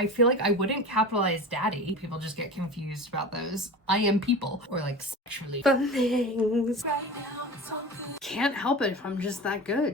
I feel like I wouldn't capitalize daddy. People just get confused about those. I am people, or like sexually fun things. Can't help it if I'm just that good.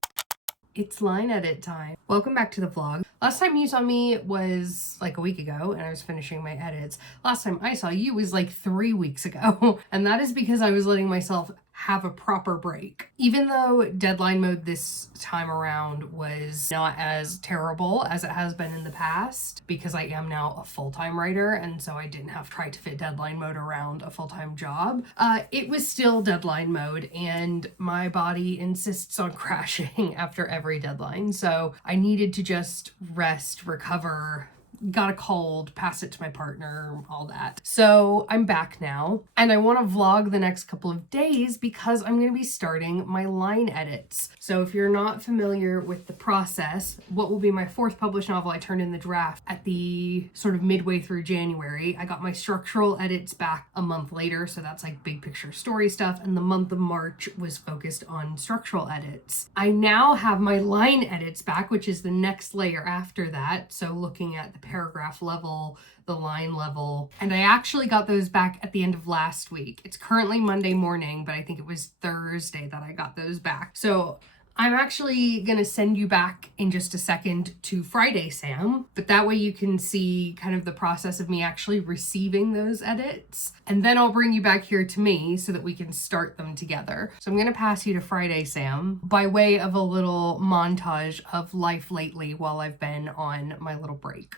It's line edit time. Welcome back to the vlog. Last time you saw me was like a week ago and I was finishing my edits. Last time I saw you was like 3 weeks ago. And that is because I was letting myself have a proper break. Even though deadline mode this time around was not as terrible as it has been in the past, because I am now a full-time writer and so I didn't have to try to fit deadline mode around a full-time job, it was still deadline mode and my body insists on crashing after every deadline. So I needed to just rest, recover, got a cold, pass it to my partner, all that. So I'm back now and I want to vlog the next couple of days because I'm going to be starting my line edits. So if you're not familiar with the process, what will be my 4th published novel, I turned in the draft at the sort of midway through January. I got my structural edits back a month later, so that's like big picture story stuff, and the month of March was focused on structural edits. I now have my line edits back, which is the next layer after that, so looking at the paragraph level, the line level, and I actually got those back at the end of last week. It's currently Monday morning, but I think it was Thursday that I got those back. So I'm actually gonna send you back in just a second to Friday Sam, but that way you can see kind of the process of me actually receiving those edits. And then I'll bring you back here to me so that we can start them together. So I'm gonna pass you to Friday Sam by way of a little montage of life lately while I've been on my little break.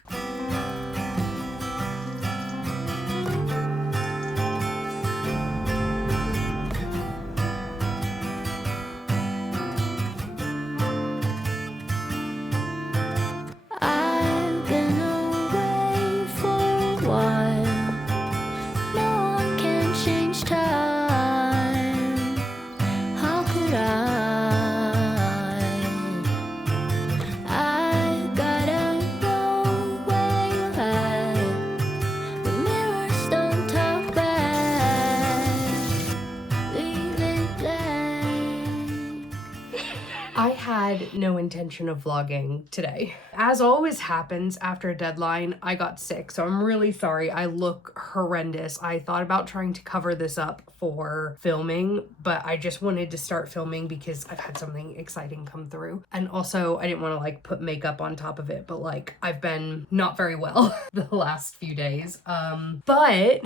I had no intention of vlogging today. As always happens after a deadline, I got sick, so I'm really sorry. I look horrendous. I thought about trying to cover this up for filming, but I just wanted to start filming because I've had something exciting come through. And also I didn't want to like put makeup on top of it, but like I've been not very well the last few days. But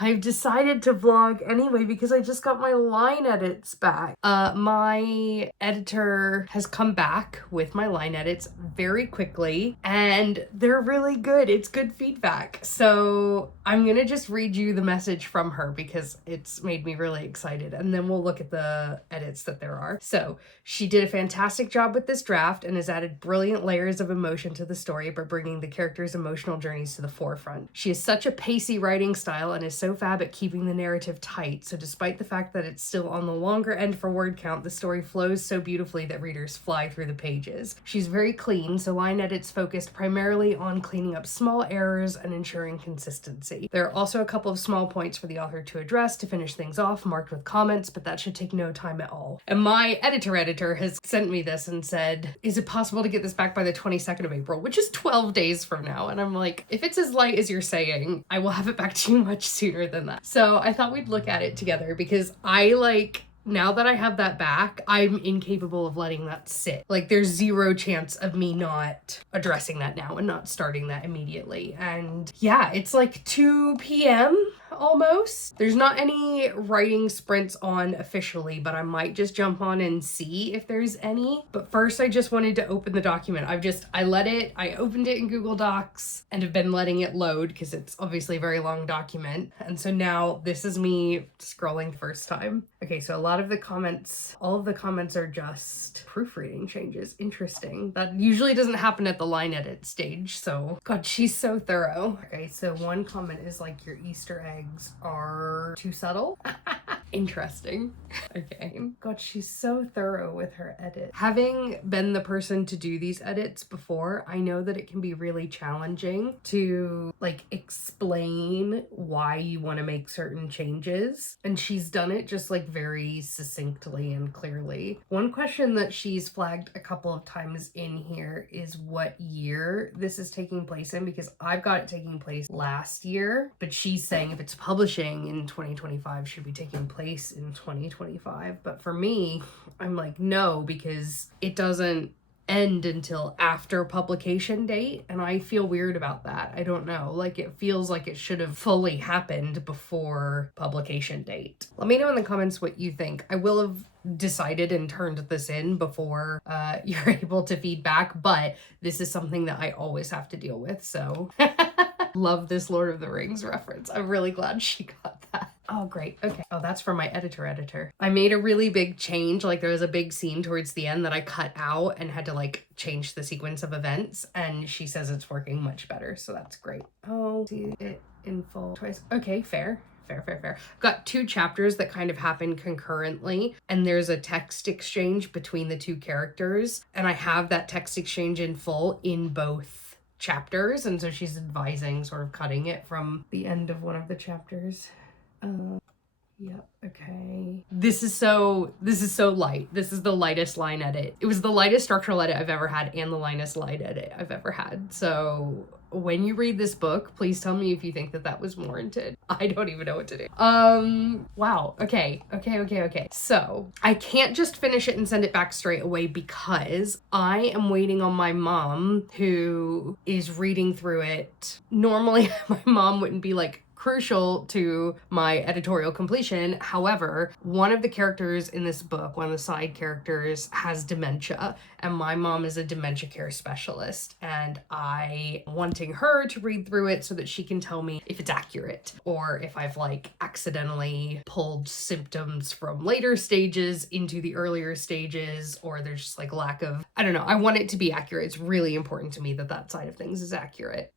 I've decided to vlog anyway because I just got my line edits back. My editor has come back with my line edits very quickly and they're really good. It's good feedback. So I'm gonna just read you the message from her because it's made me really excited, and then we'll look at the edits that there are. So she did a fantastic job with this draft and has added brilliant layers of emotion to the story by bringing the characters' emotional journeys to the forefront. She has such a pacey writing style and is so fab at keeping the narrative tight, so despite the fact that it's still on the longer end for word count, the story flows so beautifully that readers fly through the pages. She's very clean, so line edits focused primarily on cleaning up small errors and ensuring consistency. There are also a couple of small points for the author to address to finish things off, marked with comments, but that should take no time at all. And my editor has sent me this and said, is it possible to get this back by the 22nd of April, which is 12 days from now? And I'm like, if it's as light as you're saying, I will have it back to you much sooner than that. So I thought we'd look at it together because now that I have that back, I'm incapable of letting that sit. Like there's zero chance of me not addressing that now and not starting that immediately. And yeah, it's like 2 p.m. almost. There's not any writing sprints on officially, but I might just jump on and see if there's any. But first I just wanted to open the document. I opened it in Google Docs and have been letting it load because it's obviously a very long document. And so now this is me scrolling the first time. Okay, so all of the comments are just proofreading changes. Interesting. That usually doesn't happen at the line edit stage, so God, she's so thorough. Okay, so one comment is like, your Easter eggs are too subtle. Interesting. Okay. God, she's so thorough with her edit. Having been the person to do these edits before, I know that it can be really challenging to like explain why you want to make certain changes. And she's done it just like very succinctly and clearly. One question that she's flagged a couple of times in here is what year this is taking place in, because I've got it taking place last year, but she's saying if it's publishing in 2025, should be taking place in 2025. But for me, I'm like, no, because it doesn't end until after publication date, and I feel weird about that. I don't know, like it feels like it should have fully happened before publication date. Let me know in the comments what you think. I will have decided and turned this in before you're able to feedback, but this is something that I always have to deal with, so love this Lord of the Rings reference. I'm really glad she got that. Oh, great. Okay. Oh, that's from my editor. I made a really big change. Like there was a big scene towards the end that I cut out and had to like change the sequence of events. And she says it's working much better. So that's great. Oh, see it in full twice. Okay, fair. I've got 2 chapters that kind of happen concurrently, and there's a text exchange between the 2 characters. And I have that text exchange in full in both chapters. And so she's advising sort of cutting it from the end of one of the chapters. Yep, okay. This is so light. This is the lightest line edit. It was the lightest structural edit I've ever had and the lightest line edit I've ever had. So when you read this book, please tell me if you think that that was warranted. I don't even know what to do. Wow. Okay. So I can't just finish it and send it back straight away because I am waiting on my mom, who is reading through it. Normally my mom wouldn't be like crucial to my editorial completion. However, one of the characters in this book, one of the side characters, has dementia, and my mom is a dementia care specialist, and I wanting her to read through it so that she can tell me if it's accurate or if I've like accidentally pulled symptoms from later stages into the earlier stages, or there's just like lack of, I don't know. I want it to be accurate. It's really important to me that that side of things is accurate.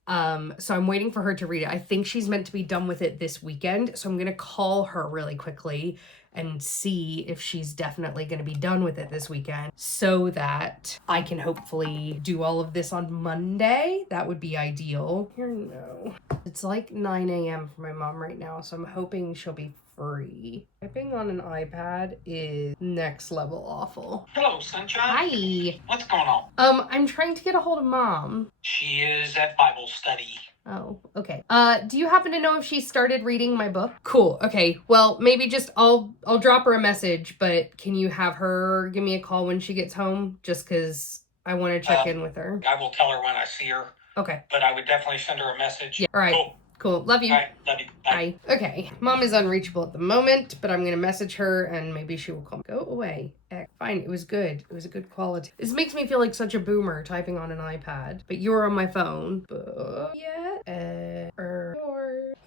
So I'm waiting for her to read it. I think she's meant to be done with it this weekend, so I'm gonna call her really quickly and see if she's definitely going to be done with it this weekend so that I can hopefully do all of this on Monday. That would be ideal. Here, no. It's like 9 a.m. for my mom right now, so I'm hoping she'll be free. Typing on an iPad is next level awful. Hello, Sunshine. Hi. What's going on? I'm trying to get a hold of Mom. She is at Bible study. Oh, okay. Do you happen to know if she started reading my book? Cool. Okay. Well, maybe just I'll drop her a message, but can you have her give me a call when she gets home? Just because I want to check in with her. I will tell her when I see her. Okay. But I would definitely send her a message. Yeah. All right. Cool. Love you. All right. Love you. Bye. Bye. Okay. Mom is unreachable at the moment, but I'm going to message her and maybe she will call. Go away. Fine. It was good. It was a good quality. This makes me feel like such a boomer typing on an iPad, but you're on my phone.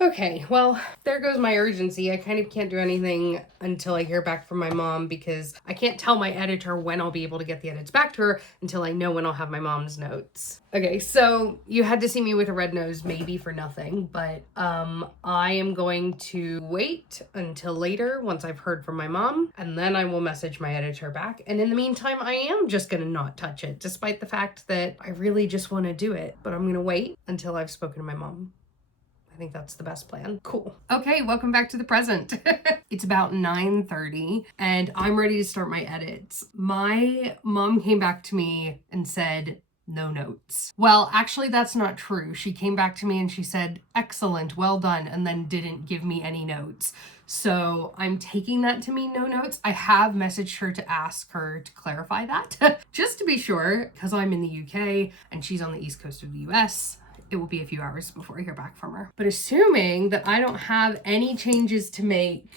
Okay, well, there goes my urgency. I kind of can't do anything until I hear back from my mom because I can't tell my editor when I'll be able to get the edits back to her until I know when I'll have my mom's notes. Okay, so you had to see me with a red nose maybe for nothing, but I am going to wait until later once I've heard from my mom, and then I will message my editor back. And in the meantime, I am just gonna not touch it, despite the fact that I really just want to do it, but I'm gonna wait until I've spoken to my mom. I think that's the best plan. Cool. Okay, welcome back to the present. It's about 9:30 and I'm ready to start my edits. My mom came back to me and said, no notes. Well, actually that's not true. She came back to me and she said, excellent, well done, and then didn't give me any notes. So I'm taking that to mean no notes. I have messaged her to ask her to clarify that, just to be sure, because I'm in the UK and she's on the East Coast of the US. It will be a few hours before I hear back from her. But assuming that I don't have any changes to make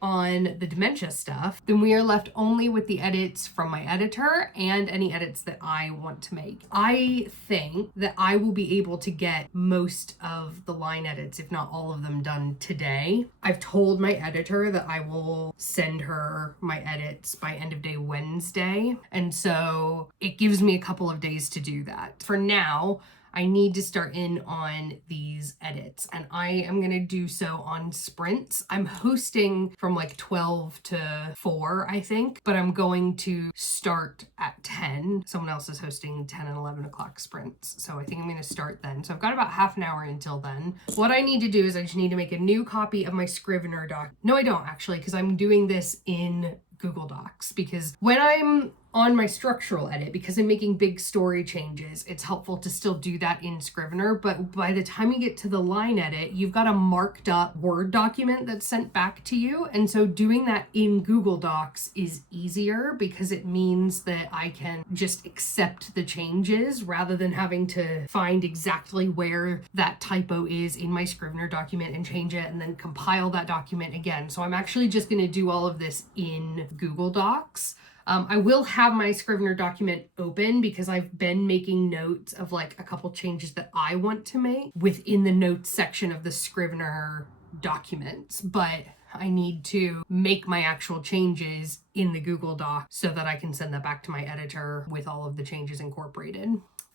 on the dementia stuff, then we are left only with the edits from my editor and any edits that I want to make. I think that I will be able to get most of the line edits, if not all of them, done today. I've told my editor that I will send her my edits by end of day Wednesday. And so it gives me a couple of days to do that. For now, I need to start in on these edits, and I am going to do so on sprints. I'm hosting from like 12 to 4, I think, but I'm going to start at 10. Someone else is hosting 10 and 11 o'clock sprints, so I think I'm going to start then. So I've got about half an hour until then. What I need to do is I just need to make a new copy of my Scrivener doc. No, I don't actually, because I'm doing this in Google Docs, because when I'm on my structural edit, because I'm making big story changes, it's helpful to still do that in Scrivener. But by the time you get to the line edit, you've got a marked up Word document that's sent back to you. And so doing that in Google Docs is easier, because it means that I can just accept the changes rather than having to find exactly where that typo is in my Scrivener document and change it and then compile that document again. So I'm actually just going to do all of this in Google Docs. I will have my Scrivener document open because I've been making notes of like a couple changes that I want to make within the notes section of the Scrivener documents, but I need to make my actual changes in the Google Doc so that I can send that back to my editor with all of the changes incorporated.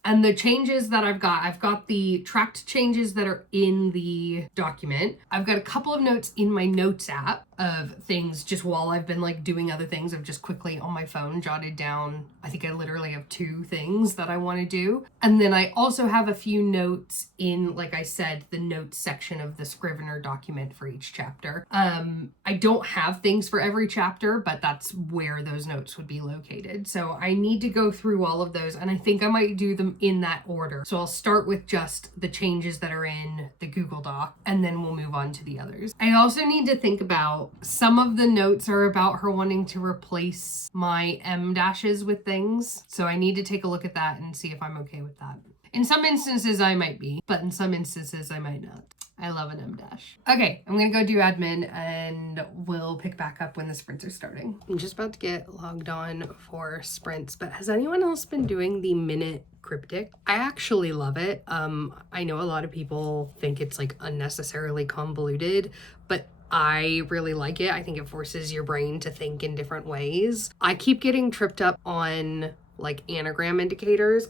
And the changes that I've got the tracked changes that are in the document. I've got a couple of notes in my notes app of things just while I've been like doing other things. I've just quickly on my phone jotted down, I think I literally have 2 things that I want to do. And then I also have a few notes in, like I said, the notes section of the Scrivener document for each chapter. I don't have things for every chapter, but that's where those notes would be located. So I need to go through all of those, and I think I might do them in that order. So I'll start with just the changes that are in the Google Doc, and then we'll move on to the others. I also need to think about, some of the notes are about her wanting to replace my M dashes with things. So I need to take a look at that and see if I'm okay with that. In some instances I might be, but in some instances I might not. I love an M dash. Okay, I'm gonna go do admin and we'll pick back up when the sprints are starting. I'm just about to get logged on for sprints, but has anyone else been doing the minute cryptic? I actually love it. I know a lot of people think it's like unnecessarily convoluted, but I really like it. I think it forces your brain to think in different ways. I keep getting tripped up on like anagram indicators.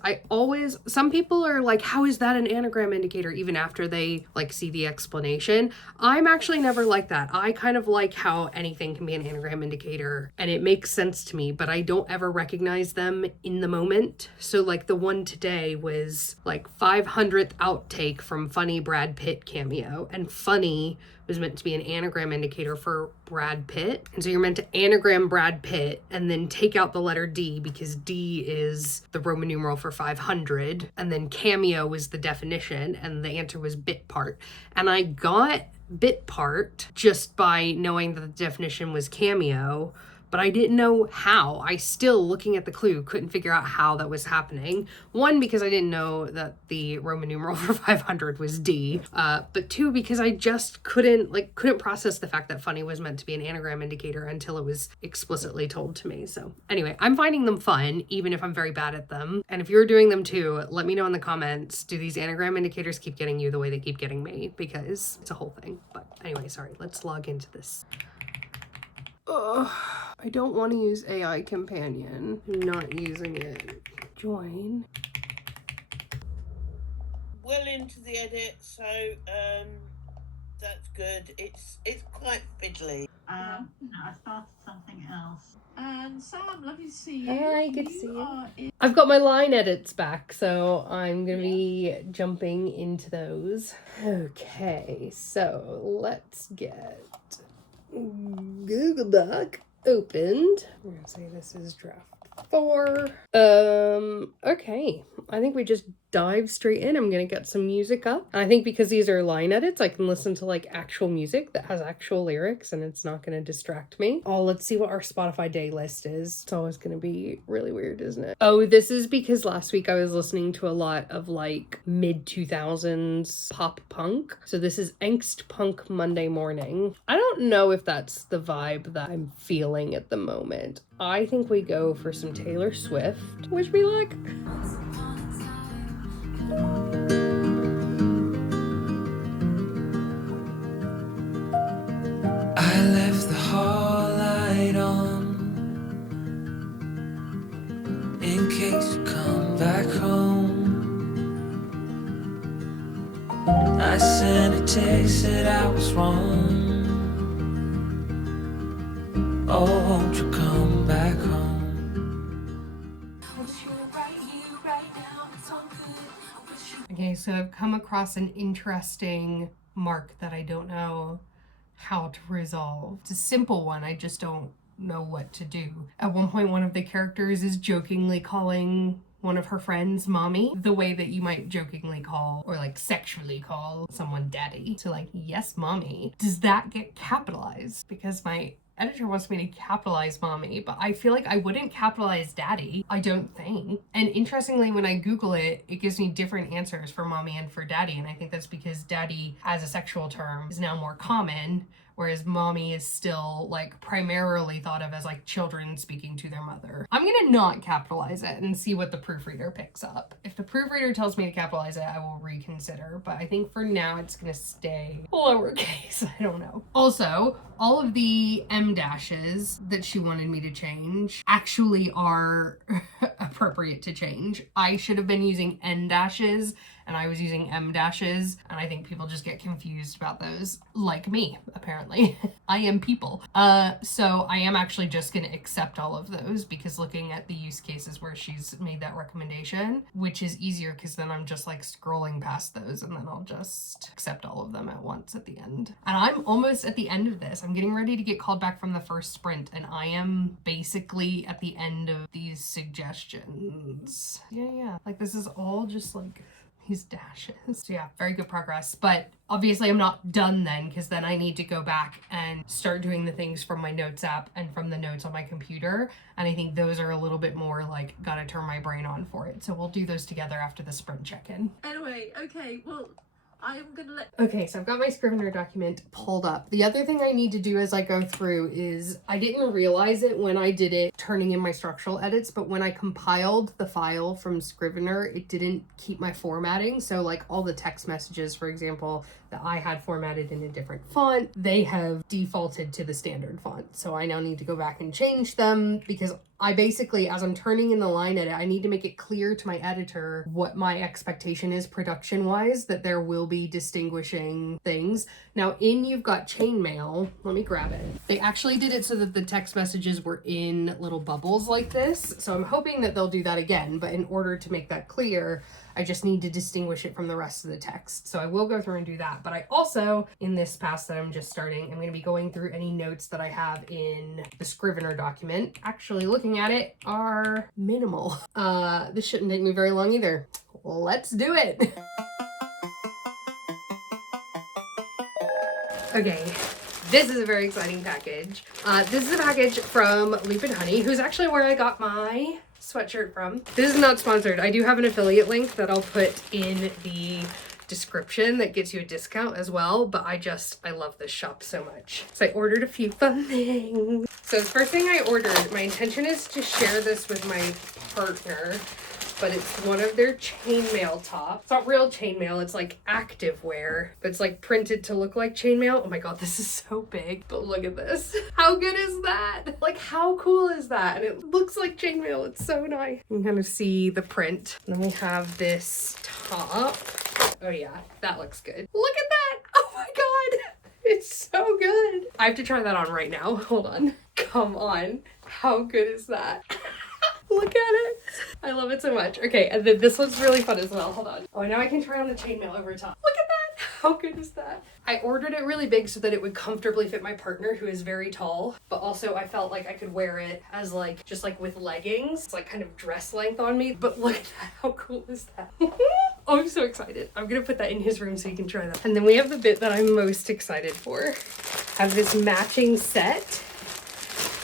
Some people are like, how is that an anagram indicator, even after they like see the explanation? I'm actually never like that. I kind of like how anything can be an anagram indicator and it makes sense to me, but I don't ever recognize them in the moment. So like the one today was like 500th outtake from funny Brad Pitt cameo, and funny was meant to be an anagram indicator for Brad Pitt. And so you're meant to anagram Brad Pitt and then take out the letter D, because D is the Roman numeral for 500. And then cameo is the definition, and the answer was bit part. And I got bit part just by knowing that the definition was cameo, but I didn't know how. I still, looking at the clue, couldn't figure out how that was happening. One, because I didn't know that the Roman numeral for 500 was D, but 2, because I just couldn't process the fact that funny was meant to be an anagram indicator until it was explicitly told to me. So anyway, I'm finding them fun, even if I'm very bad at them. And if you're doing them too, let me know in the comments. Do these anagram indicators keep getting you the way they keep getting me? Because it's a whole thing. But anyway, sorry, let's log into this. I don't want to use AI Companion. I'm not using it. Join. Well into the edit, so that's good. It's quite fiddly. I started something else. And Sam, lovely to see you. Hi, good to see you. I've got my line edits back, so I'm going to be jumping into those. Okay, so let's get Google Doc opened. I'm gonna say this is draft 4. Okay, I think we just dive straight in. I'm gonna get some music up, and I think because these are line edits, I can listen to like actual music that has actual lyrics and it's not gonna distract me. Oh, let's see what our Spotify day list is. It's always gonna be really weird, isn't it? Oh, this is because last week I was listening to a lot of like mid-2000s pop punk, so this is Angst Punk Monday Morning. I don't know if that's the vibe that I'm feeling at the moment. I think we go for some Taylor Swift. Wish me luck. I left the hall light on in case you come back home. twice and it takes it I was wrong. Oh, won't you come back home? Okay, so I've come across an interesting mark that I don't know how to resolve. It's a simple one, I just don't know what to do. At one point, one of the characters is jokingly calling one of her friends mommy, the way that you might jokingly call or like sexually call someone daddy. So like, yes, mommy. Does that get capitalized? Because my editor wants me to capitalize mommy, but I feel like I wouldn't capitalize daddy, I don't think. And interestingly, when I Google it, it gives me different answers for mommy and for daddy. And I think that's because daddy as a sexual term is now more common, whereas mommy is still like primarily thought of as like children speaking to their mother. I'm gonna not capitalize it and see what the proofreader picks up. If the proofreader tells me to capitalize it, I will reconsider, but I think for now it's gonna stay lowercase. I don't know. Also, all of the M dashes that she wanted me to change actually are appropriate to change. I should have been using N dashes and I was using M dashes, and I think people just get confused about those, like me, apparently. I am people. So I am actually just gonna accept all of those, because looking at the use cases where she's made that recommendation, which is easier because then I'm just like scrolling past those and then I'll just accept all of them at once at the end. And I'm almost at the end of this. I'm getting ready to get called back from the first sprint, and I am basically at the end of these suggestions. Yeah. Like this is all just like these dashes. So yeah, very good progress. But obviously I'm not done then, because then I need to go back and start doing the things from my notes app and from the notes on my computer. And I think those are a little bit more like, gotta turn my brain on for it. So we'll do those together after the sprint check-in. Anyway, okay, well, I'm gonna let... Okay, so I've got my Scrivener document pulled up. The other thing I need to do as I go through is, I didn't realize it when I did it turning in my structural edits, but when I compiled the file from Scrivener, it didn't keep my formatting. So like all the text messages, for example, that I had formatted in a different font, they have defaulted to the standard font. So I now need to go back and change them, because I basically, as I'm turning in the line edit, I need to make it clear to my editor what my expectation is production-wise, that there will be distinguishing things. Now in You've Got Chainmail, let me grab it. They actually did it so that the text messages were in little bubbles like this. So I'm hoping that they'll do that again, but in order to make that clear, I just need to distinguish it from the rest of the text. So I will go through and do that. But I also, in this pass that I'm just starting, I'm going to be going through any notes that I have in the Scrivener document. Actually, looking at it, are minimal. This shouldn't take me very long either. Let's do it. Okay. This is a very exciting package. This is a package from Lupine Honey, who's actually where I got my sweatshirt from. This is not sponsored. I do have an affiliate link that I'll put in the description that gets you a discount as well, but I love this shop so much. So I ordered a few fun things. So the first thing I ordered, my intention is to share this with my partner, but it's one of their chainmail tops. It's not real chainmail, it's like active wear, but it's like printed to look like chainmail. Oh my god, this is so big, but look at this. How good is that? Like, how cool is that? And it looks like chainmail, it's so nice. You can kind of see the print. And then we have this top. Oh yeah, that looks good. Look at that, oh my god. It's so good. I have to try that on right now, hold on. Come on, how good is that? Look at it. I love it so much. Okay, and then this one's really fun as well. Hold on. Oh, now I can try on the chainmail over top. Look at that. How good is that? I ordered it really big so that it would comfortably fit my partner, who is very tall, but also I felt like I could wear it as like, just like with leggings. It's like kind of dress length on me, but look at that. How cool is that? Oh, I'm so excited. I'm gonna put that in his room so you can try that. And then we have the bit that I'm most excited for. I have this matching set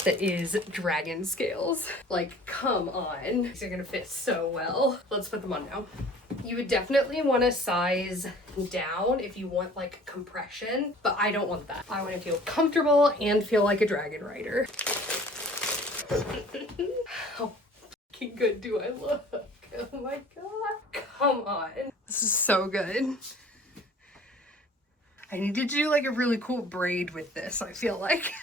that is dragon scales. Like, come on. These are gonna fit so well. Let's put them on now. You would definitely want to size down if you want like compression, but I don't want that. I want to feel comfortable and feel like a dragon rider. How fucking good do I look? Oh my god. Come on. This is so good. I need to do like a really cool braid with this, I feel like.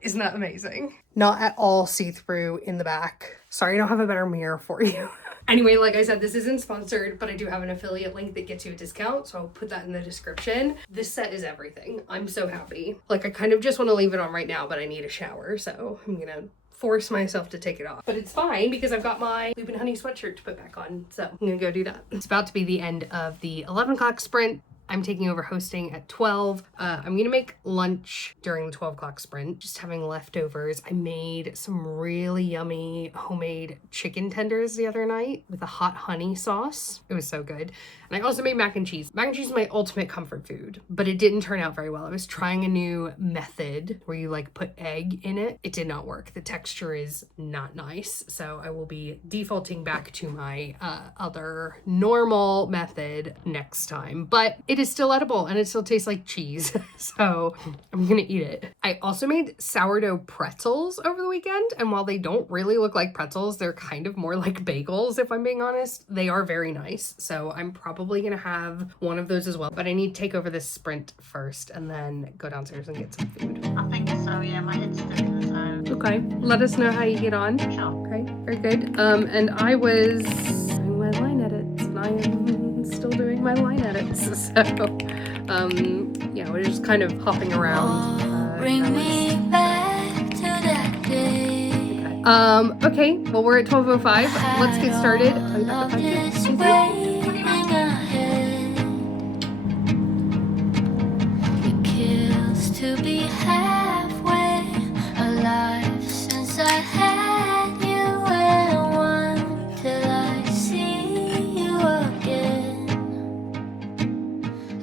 Isn't that amazing? Not at all see-through in the back. Sorry, I don't have a better mirror for you. Anyway, like I said, this isn't sponsored, but I do have an affiliate link that gets you a discount, so I'll put that in the description. This set is everything. I'm so happy. Like, I kind of just want to leave it on right now, but I need a shower, so I'm gonna force myself to take it off. But it's fine because I've got my Lupine Honey sweatshirt to put back on, so I'm gonna go do that. It's about to be the end of the 11 o'clock sprint. I'm taking over hosting at 12. I'm gonna make lunch during the 12 o'clock sprint, just having leftovers. I made some really yummy homemade chicken tenders the other night with a hot honey sauce. It was so good. And I also made mac and cheese. Mac and cheese is my ultimate comfort food, but it didn't turn out very well. I was trying a new method where you like put egg in it. It did not work. The texture is not nice. So I will be defaulting back to my other normal method next time, but it is still edible and it still tastes like cheese. So I'm gonna eat it. I also made sourdough pretzels over the weekend. And while they don't really look like pretzels, they're kind of more like bagels, if I'm being honest. They are very nice. So I'm probably gonna have one of those as well, but I need to take over this sprint first and then go downstairs and get some food. I think so, yeah. My head's still in the zone. Okay, let us know how you get on. Sure. Okay, very good. And I was doing my line edits and I am still doing my line edits. So, yeah, we're just kind of hopping around. Bring me back to that day. Okay, well, we're at 12:05. Let's get started. I'll be back in 5 This minutes. waiting ahead. It kills to be halfway alive since I had you and one till I see you again.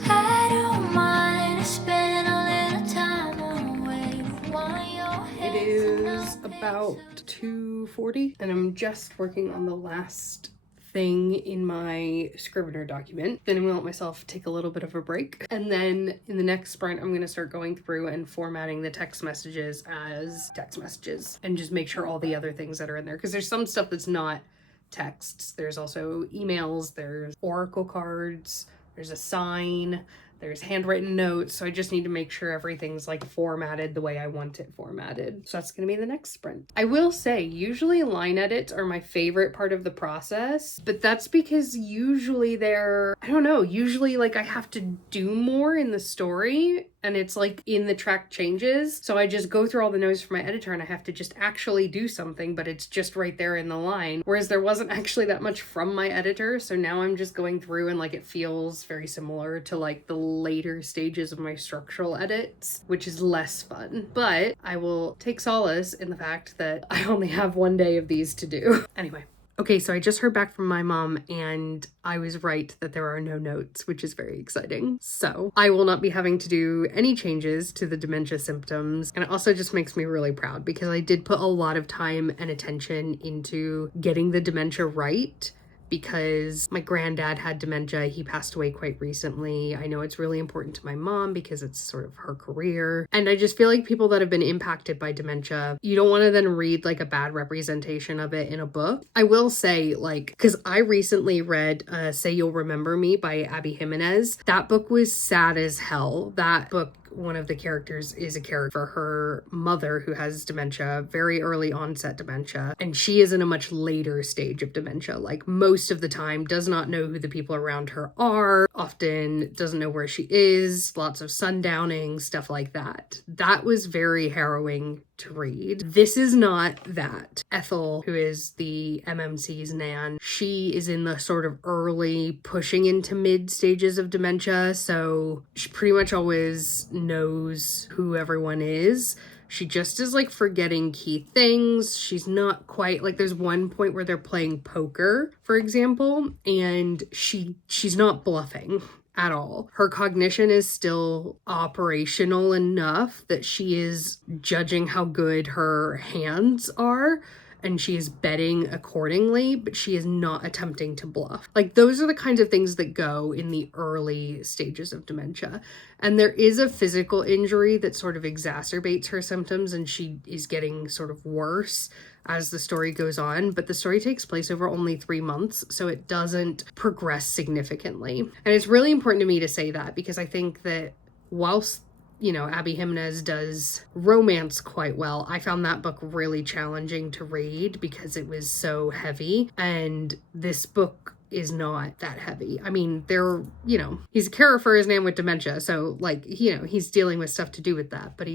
I don't mind spending a little time away while your It is about 2:40 and I'm just working on the last thing in my Scrivener document. Then I'm gonna let myself take a little bit of a break. And then in the next sprint, I'm gonna start going through and formatting the text messages as text messages and just make sure all the other things that are in there. Because there's some stuff that's not texts. There's also emails, there's oracle cards, there's a sign, there's handwritten notes. So I just need to make sure everything's like formatted the way I want it formatted. So that's gonna be the next sprint. I will say, usually line edits are my favorite part of the process, but that's because usually they're, I don't know, usually like I have to do more in the story and it's like in the track changes. So I just go through all the notes from my editor and I have to just actually do something, but it's just right there in the line. Whereas there wasn't actually that much from my editor. So now I'm just going through and like it feels very similar to like the later stages of my structural edits, which is less fun. But I will take solace in the fact that I only have one day of these to do. Anyway. Okay, so I just heard back from my mom and I was right that there are no notes, which is very exciting. So I will not be having to do any changes to the dementia symptoms. And it also just makes me really proud because I did put a lot of time and attention into getting the dementia right. Because my granddad had dementia. He passed away quite recently. I know it's really important to my mom because it's sort of her career. And I just feel like people that have been impacted by dementia, you don't want to then read like a bad representation of it in a book. I will say, like, because I recently read Say You'll Remember Me by Abby Jimenez. That book was sad as hell. That book, one of the characters is a character for her mother who has dementia, very early onset dementia, and she is in a much later stage of dementia. Like most of the time does not know who the people around her are, often doesn't know where she is, lots of sundowning, stuff like that. That was very harrowing to read. This is not that. Ethel, who is the MMC's nan, she is in the sort of early pushing into mid stages of dementia, so she pretty much always knows who everyone is. She just is like forgetting key things. She's not quite like, there's one point where they're playing poker, for example, and she's not bluffing at all. Her cognition is still operational enough that she is judging how good her hands are and she is betting accordingly, but she is not attempting to bluff. Like those are the kinds of things that go in the early stages of dementia. And there is a physical injury that sort of exacerbates her symptoms and she is getting sort of worse as the story goes on, but the story takes place over only 3 months, so it doesn't progress significantly. And it's really important to me to say that because I think that whilst you know, Abby Jimenez does romance quite well. I found that book really challenging to read because it was so heavy, and this book is not that heavy. I mean, you know, he's a carer for his name with dementia, so like, you know, he's dealing with stuff to do with that, but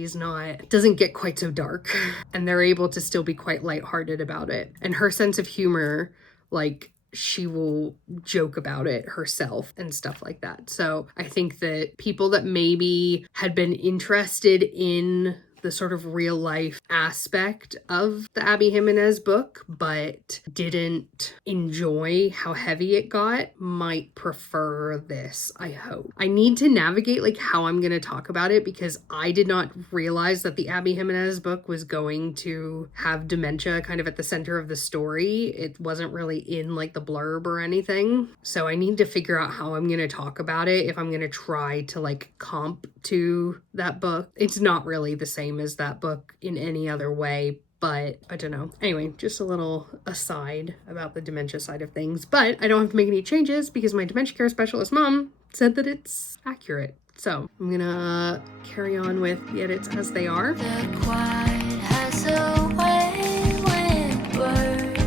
doesn't get quite so dark, and they're able to still be quite lighthearted about it. And her sense of humor, like, she will joke about it herself and stuff like that. So I think that people that maybe had been interested in the sort of real life aspect of the Abby Jimenez book, but didn't enjoy how heavy it got, might prefer this, I hope. I need to navigate like how I'm going to talk about it, because I did not realize that the Abby Jimenez book was going to have dementia kind of at the center of the story. It wasn't really in like the blurb or anything. So I need to figure out how I'm going to talk about it, if I'm going to try to like comp to that book. It's not really the same as that book in any other way, but I don't know. Anyway, just a little aside about the dementia side of things, but I don't have to make any changes because my dementia care specialist mom said that it's accurate. So I'm gonna carry on with the edits as they are. The quiet has a way with words.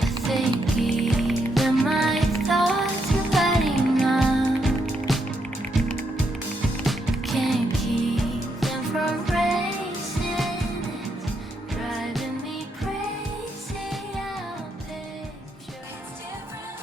I think even my thoughts are letting up. Can't keep them from racing. It's driving me crazy. I'll picture it's different.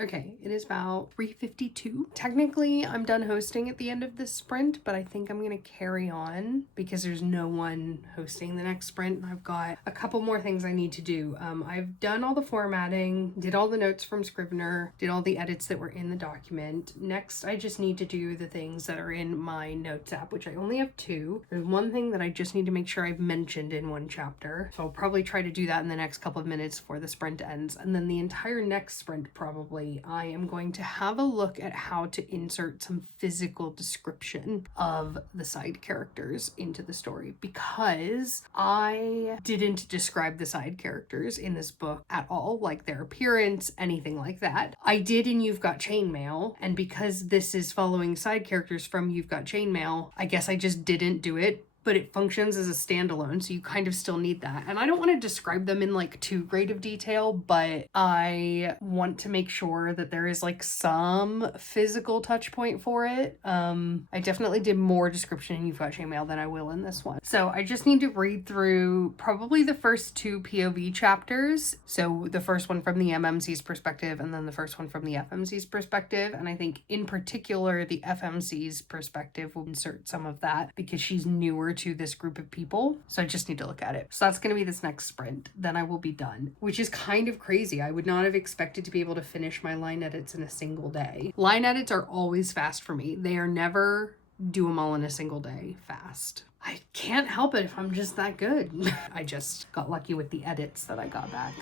Okay, it is about 3:52. Technically, I'm done hosting at the end of this sprint, but I think I'm gonna carry on because there's no one hosting the next sprint. I've got a couple more things I need to do. I've done all the formatting, did all the notes from Scrivener, did all the edits that were in the document. Next, I just need to do the things that are in my notes app, which I only have 2. There's one thing that I just need to make sure I've mentioned in one chapter. So I'll probably try to do that in the next couple of minutes before the sprint ends. And then the entire next sprint, probably, I am going to have a look at how to insert some physical description of the side characters into the story, because I didn't describe the side characters in this book at all, like their appearance, anything like that. I did in You've Got Chainmail, and because this is following side characters from You've Got Chainmail, I guess I just didn't do it, but it functions as a standalone, so you kind of still need that. And I don't want to describe them in like too great of detail, but I want to make sure that there is like some physical touch point for it. I definitely did more description in You've Got Chainmail than I will in this one. So I just need to read through probably the first 2 POV chapters. So the first one from the MMC's perspective, and then the first one from the FMC's perspective. And I think in particular, the FMC's perspective will insert some of that because she's newer to this group of people. So I just need to look at it. So that's going to be this next sprint. Then I will be done, which is kind of crazy. I would not have expected to be able to finish my line edits in a single day. Line edits are always fast for me. They are never do them all in a single day fast. I can't help it if I'm just that good. I just got lucky with the edits that I got back.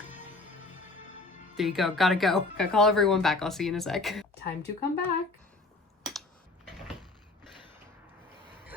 There you go. Gotta go. Gotta call everyone back. I'll see you in a sec. Time to come back.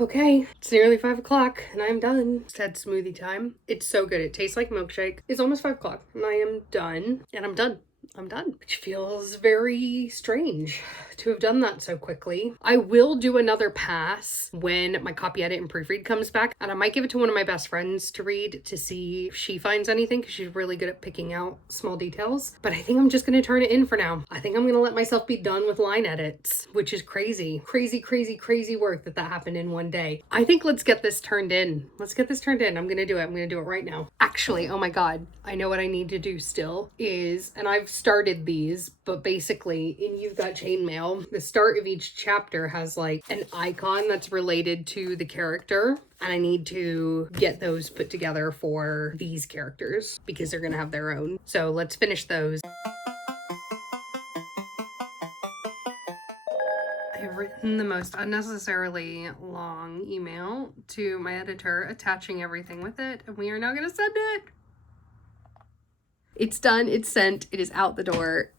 Okay, it's nearly 5 o'clock and I'm done. It's had smoothie time. It's so good. It tastes like milkshake. It's almost 5 o'clock and I am done. And I'm done. I'm done, which feels very strange to have done that so quickly. I will do another pass when my copy edit and proofread comes back, and I might give it to one of my best friends to read to see if she finds anything, because she's really good at picking out small details. But I think I'm just going to turn it in for now. I think I'm going to let myself be done with line edits, which is crazy. Crazy work that happened in one day. I think let's get this turned in. Let's get this turned in. I'm going to do it. I'm going to do it right now. Actually, oh my God, I know what I need to do still is, and I've started these, but basically in You've Got Chainmail, the start of each chapter has like an icon that's related to the character, and I need to get those put together for these characters because they're gonna have their own. So let's finish those. I've written the most unnecessarily long email to my editor attaching everything with it, and we are now gonna send it. It's done, it's sent, it is out the door.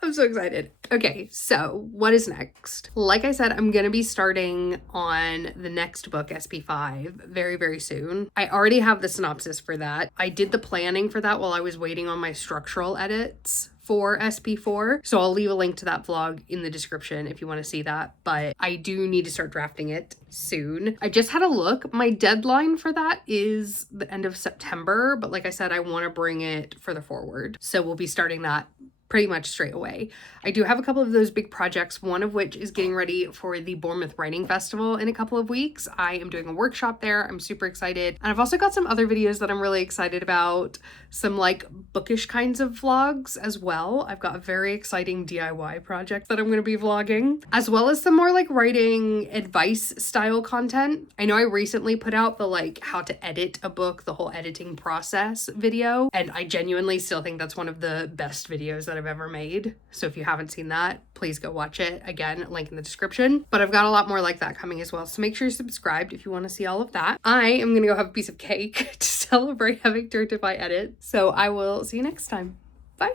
I'm so excited. Okay, so what is next? Like I said, I'm gonna be starting on the next book, SP5, very soon. I already have the synopsis for that. I did the planning for that while I was waiting on my structural edits for SP4. So I'll leave a link to that vlog in the description if you want to see that. But I do need to start drafting it soon. I just had a look. My deadline for that is the end of September. But like I said, I want to bring it further forward. So we'll be starting that pretty much straight away. I do have a couple of those big projects, one of which is getting ready for the Bournemouth Writing Festival in a couple of weeks. I am doing a workshop there. I'm super excited. And I've also got some other videos that I'm really excited about, some like bookish kinds of vlogs as well. I've got a very exciting DIY project that I'm going to be vlogging, as well as some more like writing advice style content. I know I recently put out the like how to edit a book, the whole editing process video, and I genuinely still think that's one of the best videos that I've ever made. So if you haven't seen that, please go watch it. Again, link in the description. But I've got a lot more like that coming as well. So make sure you're subscribed if you want to see all of that. I am going to go have a piece of cake to celebrate having turned to my edit. So I will see you next time. Bye.